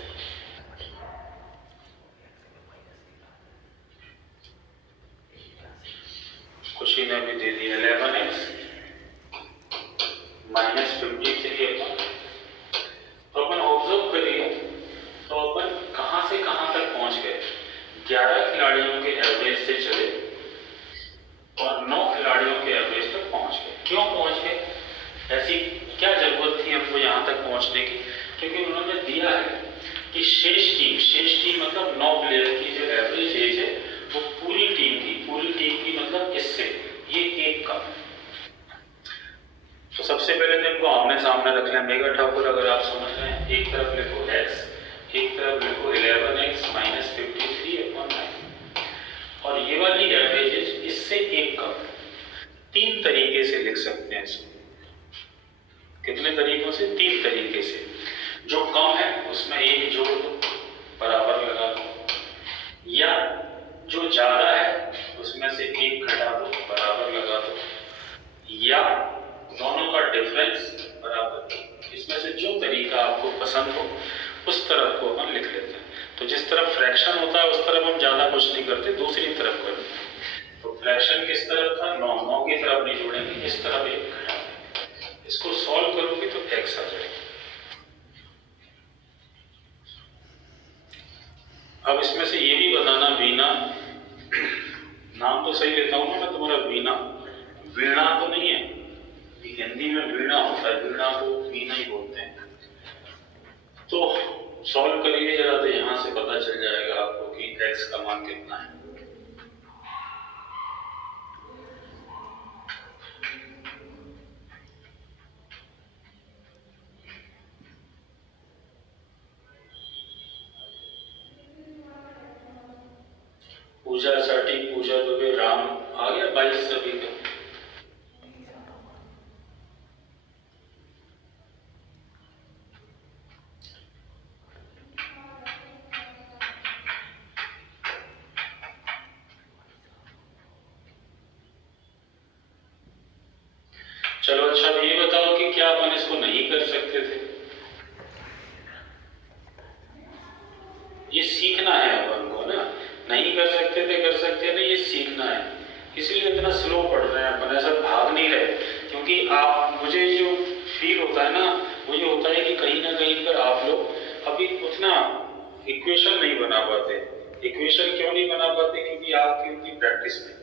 खुशी ने भी दे दी 11x माइनस 53 अपन। तो अपन ऑब्जर्व करिए, तो अपन कहां से कहां तक पहुंच गए? 11 खिलाड़ियों के एवरेज से चले और 9 खिलाड़ियों के एवरेज तक पहुंच गए। क्यों पहुंच गए? ऐसी क्या जरूरत थी हमको यहां तक पहुंचने की? क्योंकि उन्होंने दिया है कि शेष टीम मतलब 9 प्लेयर की जो एवरेज एज है वो पूरी टीम की मतलब इससे ये 1 कम। तो सबसे पहले तो इनको आमने सामने रख लें। मेगा ठाकुर अगर आप समझ रहे हैं, एक तरफ लिखो x, एक तरफ लिखो 11x माइनस 53/9, और ये वाली एवरेजेस इससे 1 कम। 3 तरीके से लिख सकते हैं इसको। कितने तरीकों से? 3 तरीके से। जो कम है उसमें 1 जोड़ दो, बराबर लगा दो, या जो ज्यादा है उसमें से 1 घटा दो, बराबर लगा दो, या दोनों का डिफरेंस बराबर। इसमें से जो तरीका आपको पसंद हो उस तरफ को हम लिख लेते हैं। तो जिस तरफ फ्रैक्शन होता है उस तरफ हम ज्यादा कुछ नहीं करते, दूसरी तरफ करते हैं। तो फ्रैक्शन किस तरफ था? 9 की तरफ नहीं जोड़ेंगे, इस तरफ 1 घटाएंगे। इसको सॉल्व करोगे तो x आ जाएगा। अब इसमें से ये भी बताना, वीणा, नाम तो सही लेता हूं ना मैं तुम्हारा, वीणा, वीणा तो नहीं है, हिंदी में वीणा होता है, वीणा को वीणा ही बोलते हैं। तो सॉल्व करिए जरा, तो यहां से पता चल जाएगा आपको कि x का मान कितना है। पूजा साठी, पूजा दुबे, राम आ गया 22 सभी का। नहीं कर सकते थे। ये सीखना है अपन को ना, नहीं कर सकते थे कर सकते नहीं, ये सीखना है। इसलिए इतना स्लो पढ़ रहे हैं अपन, ऐसा भाग नहीं रहे। क्योंकि आप, मुझे जो फील होता है ना वो ये होता है कि कहीं ना कहीं पर आप लोग अभी उतना इक्वेशन नहीं बना पाते। इक्वेशन क्यों नहीं बना पाते? क्योंकि आपकी उनकी प्रैक्टिस नहीं।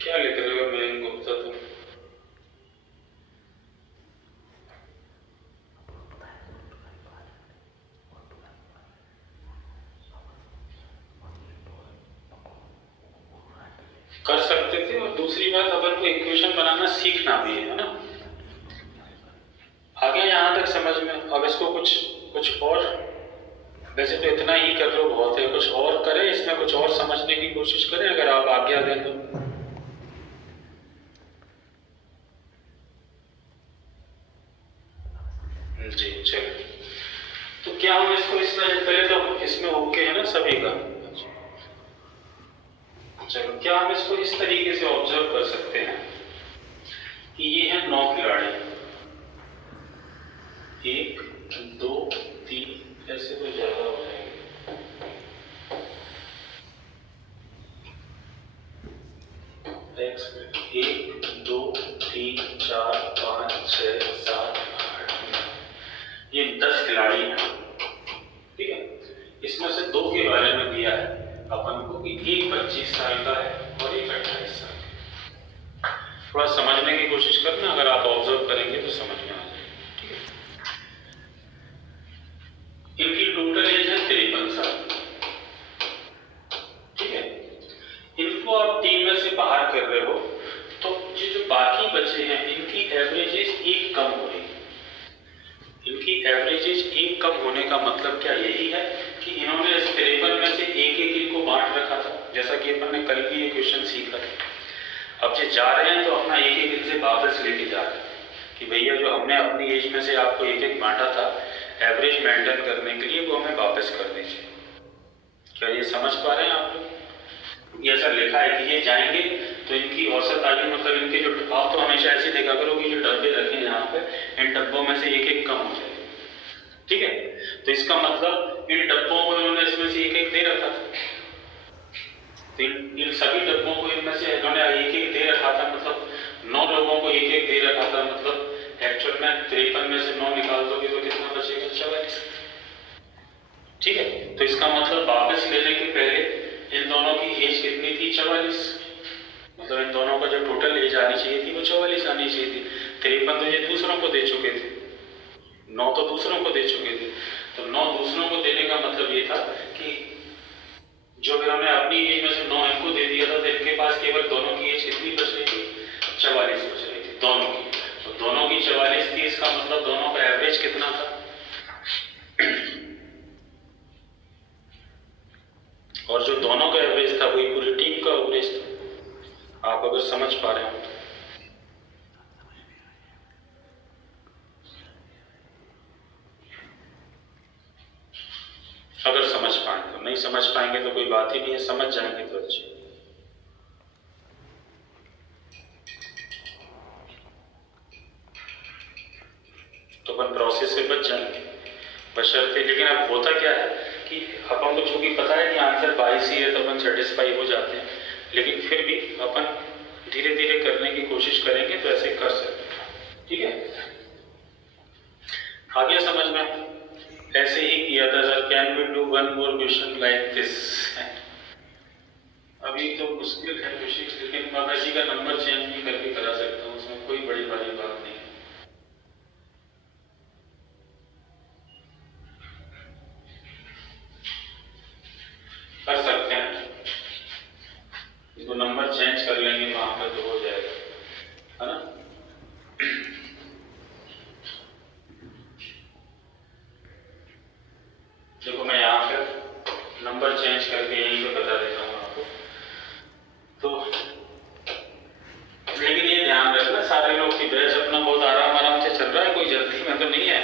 क्या लिख रहे हो मैं गुप्ता तुम? कर सकते थे। और दूसरी बात, अपन को इक्वेशन बनाना सीखना भी है ना। आ गया यहाँ तक समझ में? अब इसको कुछ और, वैसे तो इतना ही कर लो बहुत है, कुछ और करें इसमें, कुछ और समझने की कोशिश करें अगर आप आज्ञा दें तो। जी चलिए, तो क्या हम इसको इसमें, पहले तो इसमें ओके है ना सभी का? चलो, क्या हम इसको इस तरीके से ऑब्जर्व कर सकते हैं कि ये है 9 खिलाड़ी, 1 2 3, ऐसे तो ज्यादा हो जाएंगे। 1 2 3 4 5 6 7 8, ये 10 खिलाड़ी हैं। ठीक है, इसमें से 2 के बारे में दिया है अपन को कि एक 25 साल का है और एक 28 साल का। थोड़ा समझने की कोशिश करना, अगर आप ऑब्जर्व करेंगे तो समझ में आ जाएगा। ठीक है, इनकी टोटल एज है 53 साल। ठीक है, इनको आप टीम में से बाहर कर रहे हो तो ये जो बाकी बचे हैं इनकी एवरेज एज 1 कम हो रही है। इनकी एवरेज एज 1 कम होने का मतलब क्या यही है कि इन्होंने इस 53 में से एक इनको बांट रखा था, जैसा कि अपन ने कल भी ये क्वेश्चन सीखा था। अब ये जा रहे हैं तो अपना एक इनसे वापस लेके जा रहे हैं कि भैया जो हमने अपनी एज में से आपको एक बांटा था एवरेज मेंटेन करने के लिए, वो हमें वापस कर दीजिए। क्या ये समझ पा रहे हैं आप लोग? ऐसा लिखा है कि ये जाएंगे तो इनकी औसत आयु, मतलब इनके जो, आप तो हमेशा ऐसे देखा करो कि जो डब्बे रखे हैं यहाँ पे, इन डब्बों में से एक कम हो जाए। ठीक है, तो इसका मतलब इन डब्बों को इन्होंने इसमें से एक दे रखा था, तो इन सभी डब्बों को इनमें से इन्होंने एक दे रखा था, मतलब 9 लोगों को एक दे रखा था। मतलब एक्चुअल में 53 में से 9 निकाल दोगे तो कितना बचेगा? 44। ठीक है, तो इसका मतलब वापस लेने के पहले इन दोनों की एज कितनी थी? 44। मतलब इन दोनों का जो टोटल एज आनी चाहिए थी वो 44 आनी चाहिए थी। 53 तो ये दूसरों को दे चुके थे, 9 तो दूसरों को दे चुके थे। तो 9 दूसरों को देने का मतलब ये था कि जो इन्होंने अपनी एज में से 9 इनको दे दिया था, तो इनके पास केवल दोनों की एज कितनी बच रही थी? 44 बच रही थी दोनों की। तो दोनों की 44 थी, इसका मतलब दोनों का एवरेज कितना था? और जो दोनों का एवरेज था वही पूरी टीम का एवरेज था। आप अगर समझ पा रहे हो तो। अगर समझ पाए तो, नहीं समझ पाएंगे तो कोई बात ही नहीं है, समझ जाएंगे तो अच्छी। तो अपन प्रोसेस से बच जाएंगे बशर्ते। लेकिन अब होता क्या है कि अपन को चूंकि पता है कि आंसर 22 ही है तो अपन सेटिस्फाई हो जाते हैं, लेकिन फिर भी अपन धीरे धीरे करने की कोशिश करेंगे तो ऐसे कर सकते हैं। ठीक है, आ गया समझ में? ऐसे ही किया था sir, can we do one more question like this? अभी तो मुश्किल है क्वेश्चन, लेकिन मैं इसी का नंबर चेंज नहीं करके करा सकता हूँ, उसमें कोई बड़ी बात नहीं है। कर सकते हैं, इसको नंबर चेंज कर लेंगे वहां पर तो हो जाएगा, है ना? देखो मैं यहाँ पे नंबर चेंज करके यहीं पे बता देता हूँ आपको। तो लेकिन ये ध्यान रखना सारे लोग की बैच अपना बहुत आराम से चल रहा है, कोई जल्दी में तो नहीं है।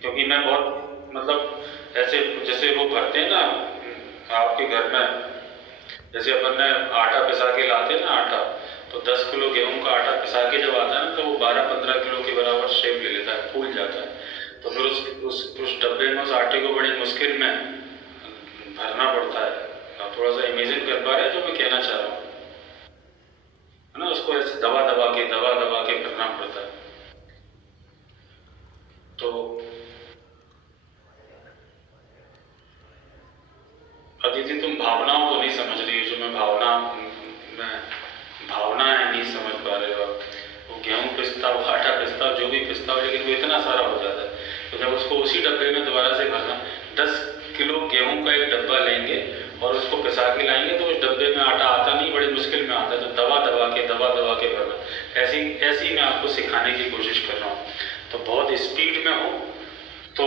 क्योंकि मैं बहुत, मतलब ऐसे जैसे वो भरते हैं ना आपके घर में, जैसे अपन ने आटा पिसा के लाते हैं ना आटा, तो 10 किलो गेहूं का आटा पिसा के जब आता है ना तो वो 12-15 किलो के बराबर शेप ले लेता है, फूल जाता है। तो फिर उस डब्बे में उस आटे को बड़ी मुश्किल में भरना पड़ता है। आप थोड़ा सा इमेजिन कर पा रहे हैं जो मैं कहना चाह रहा हूँ, है ना? उसको ऐसे दबा दबा के भरना पड़ता है। तो अदिति तुम भावनाओं को नहीं समझ रही हो, जो मैं भावना है नहीं समझ पा रहे हो आप। वो गेहूँ पिसता हो, आटा पिसता हो, जो भी पिसता हो, लेकिन वो इतना सारा हो जाता है। तो जब उसको उसी डब्बे में दोबारा से भरना, 10 किलो गेहूं का एक डब्बा लेंगे और उसको पिसा के लाएंगे तो उस डब्बे में आटा आता नहीं, बड़ी मुश्किल में आता है। तो दबा दबा के भरना, ऐसी मैं आपको सिखाने की कोशिश कर रहा हूँ। तो बहुत स्पीड में हो तो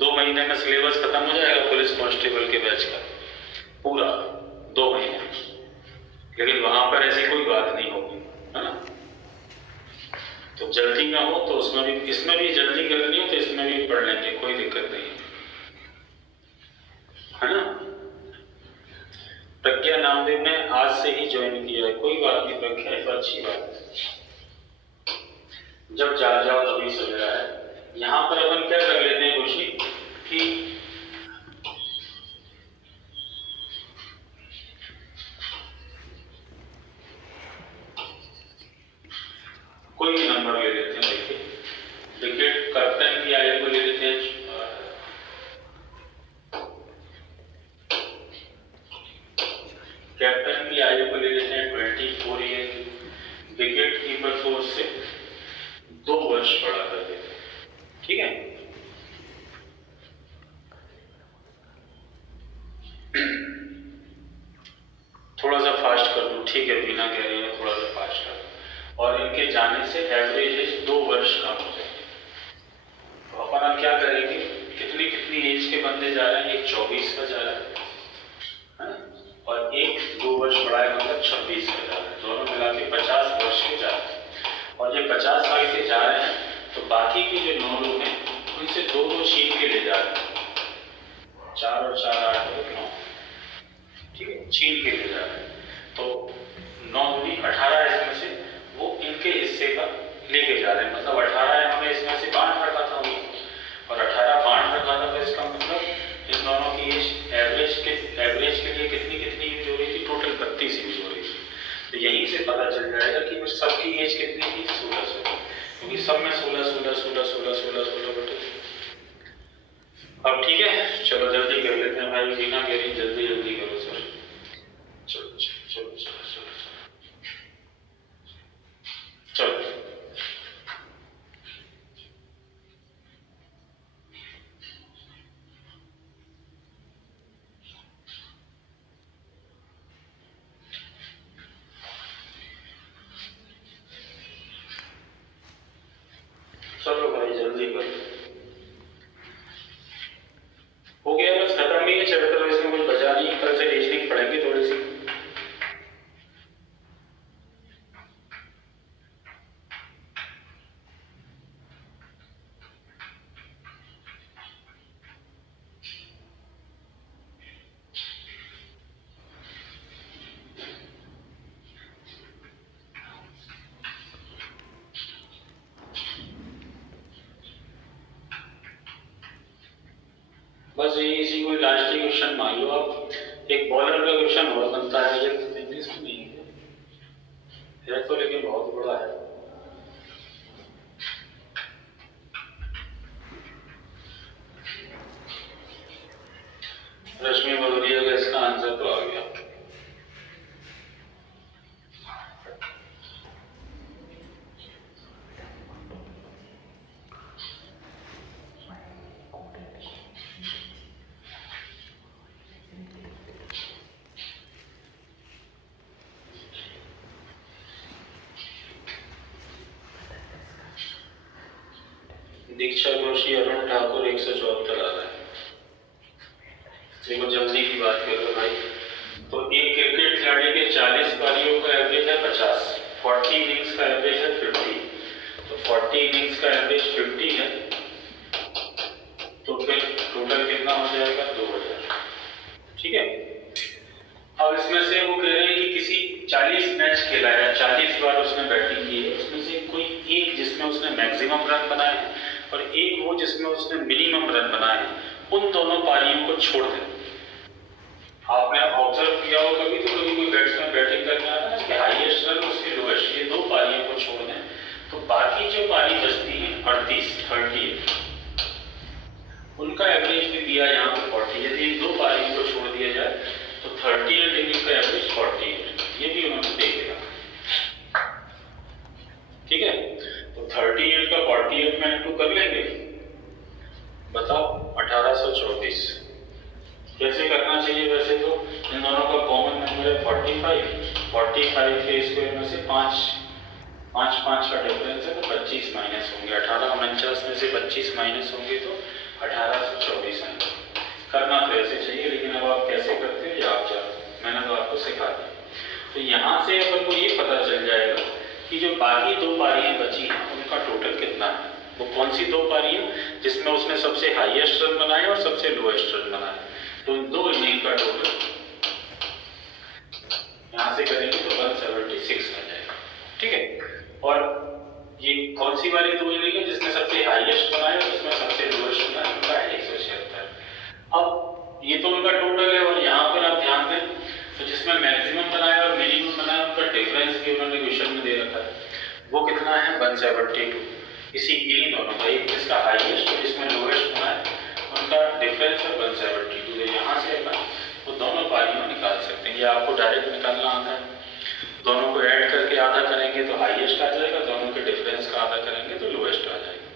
2 महीने में सिलेबस खत्म हो जाएगा पुलिस कांस्टेबल के बैच का, पूरा 2 महीने। लेकिन वहां पर ऐसी कोई बात नहीं होगी, है ना? तो जल्दी में हो तो इसमें भी जल्दी करनी हो तो इसमें भी पढ़ लेंगे, कोई दिक्कत नहीं, है ना? प्रज्ञा नामदेव ने आज से ही ज्वाइन किया है, कोई बात नहीं प्रज्ञा, ये तो अच्छी बात है। जब जाग जाओ तभी सवेरा है। यहाँ पर अपन क्या कर लेते हैं खुशी कि कोई भी नंबर ले लेते हैं। देखिए कर्तन की आयु को ले लेते हैं, कैप्टन की आयु को ले लेते हैं 24 ईयर, विकेट कीपर को उससे 2 वर्ष बड़ा कर देते हैं, ठीक है? थोड़ा सा फास्ट कर दूं, ठीक है? बिना कह रही है थोड़ा सा फास्ट कर, और इनके जाने से एवरेज एज 2 वर्ष कम हो जाएगी। तो अपन अब क्या करेंगे, कितनी एज के बंदे जा रहे हैं? एक 24 का जा रहा है, और एक 2 वर्ष बड़ा है, मतलब 26 का जा रहा है। दोनों मिला के 50 वर्ष के जा रहे हैं। और ये 50 साल के जा रहे हैं तो बाकी के जो 9 लोग हैं उनसे 2-2 छीन के ले जा रहे हैं, 4 और 4 8 और 9, ठीक है? छीन के ले जा रहे हैं। तो 9 दूनी 18 इसमें से वो इनके हिस्से का लेके जा रहे हैं, मतलब 18 इन्होंने इसमें से बांट रखा था उनको, और 18 बांट रखा था। तो इसका मतलब इन दोनों की एज एवरेज के लिए कितनी यूज हो रही थी? टोटल 32 यूज हो रही थी। तो यहीं से पता चल जाएगा कि सबकी एज कितनी थी? 16, क्योंकि सब में 16 बटे। अब ठीक है, चलो जल्दी कर लेते हैं भाई, बिना कह रही जल्दी करो सर। चलो भाई जल्दी कर, हो गया, बस खत्म नहीं है चैप्टर, इसमें कुछ बचा नहीं। कल से रीजनिंग पढ़ेंगे थोड़ी सी। बस यही, इसी कोई लास्ट ही क्वेश्चन मान लो आप। एक बॉलर का क्वेश्चन और बनता है, ये इंग्लिश में नहीं है तो, लेकिन बहुत बड़ा है। रश्मि भदौरिया का इसका आंसर तो आ गया। दीक्षा जोशी, अरुण ठाकुर 174 आ रहा है। देखो जल्दी की बात कर लो भाई। तो एक क्रिकेट खिलाड़ी के 40 पारियों का एवरेज है 50, 40 इनिंग्स का एवरेज है 50। तो 40 इनिंग्स का एवरेज 50 है, तो फिर टोटल कितना हो जाएगा? 2000, ठीक है? अब इसमें से वो कह रहे हैं कि किसी 40 मैच खेला है, 40 बार उसने बैटिंग की है, उसमें से कोई एक जिसमें उसने मैक्सिमम रन बनाए हैं और एक वो जिसमें उसने मिनिमम रन बनाए हैं, उन दोनों पारियों को छोड़ दें। आपने ऑब्जर्व किया हो कभी, तो कभी कोई बैट्समैन बैटिंग करने आता है ना, हाईएस्ट रन उसके लोएस्ट, ये दो पारियों को छोड़ दें, तो बाकी जो पारी बचती है 38 उनका एवरेज भी दिया यहाँ पे 40। यदि इन दो पारियों को छोड़ दिया जाए तो 38 इनिंग का एवरेज 48, ये भी उन्होंने दे दिया। ठीक है, तो 38 का 48 में इंटू कर लेंगे, बताओ 1834। कैसे करना चाहिए? वैसे तो इन दोनों का कॉमन नंबर है 45 के स्क्वायर में से 5 का डिफरेंस है, तो 25 माइनस होंगे। 1849 में से 25 माइनस होंगे तो 1824 आएंगे। करना तो ऐसे चाहिए, लेकिन अब आप कैसे करते हो आप जानो, मैंने तो आपको सिखा दिया। तो यहाँ से अपन को ये पता चल जाएगा कि जो बाकी दो पारियां बची हैं उनका टोटल कितना है। वो कौन सी दो पारियां? जिसमें उसने सबसे हाईएस्ट रन बनाए और सबसे लोएस्ट रन बनाए। तो इन दो इनिंग का टोटल यहाँ से करेंगे तो 176 आ जाएगा। ठीक है, और ये कौन सी वाली दो इनिंग है? जिसमें सबसे हाईएस्ट बनाए और जिसमें सबसे लोएस्ट बनाए, उनका है 176। अब ये तो उनका टोटल है, और यहाँ पर आप ध्यान दें तो जिसमें मैक्सिमम बनाया और मिनिमम बनाया उनका डिफरेंस भी उन्होंने क्वेश्चन में दे रखा है। वो कितना है? 172। इसी इन्हीं दोनों का, एक जिसका हाईएस्ट और जिसमें लोएस्ट बनाया, उनका डिफरेंस है 172। तो यहाँ से अपन वो दोनों पारियों निकाल सकते हैं। ये आपको डायरेक्ट निकालना आता है। दोनों को ऐड करके आधा करेंगे तो हाईएस्ट आ जाएगा, दोनों के डिफरेंस का आधा करेंगे तो लोएस्ट आ जाएगा।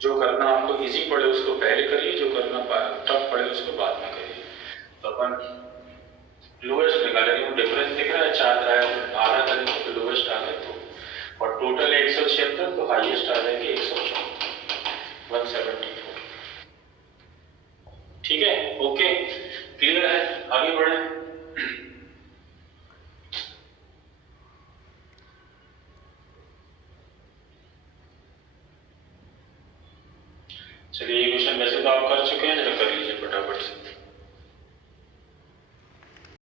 जो करना आपको इजी पड़े उसको पहले करिए, जो करना टफ पड़े उसको बाद में करिए। तो अपन लोएस्ट निकालेंगे, वो डिफरेंस दिख रहा है 4 का है, आधा करेंगे तो लोएस्ट आ गए, तो और टोटल 176, तो हाईएस्ट आ जाएगी 174। ठीक है, ओके, क्लियर है? आगे बढ़े। चलिए, ये क्वेश्चन वैसे तो आप कर चुके हैं, जरा कर लीजिए फटाफट से।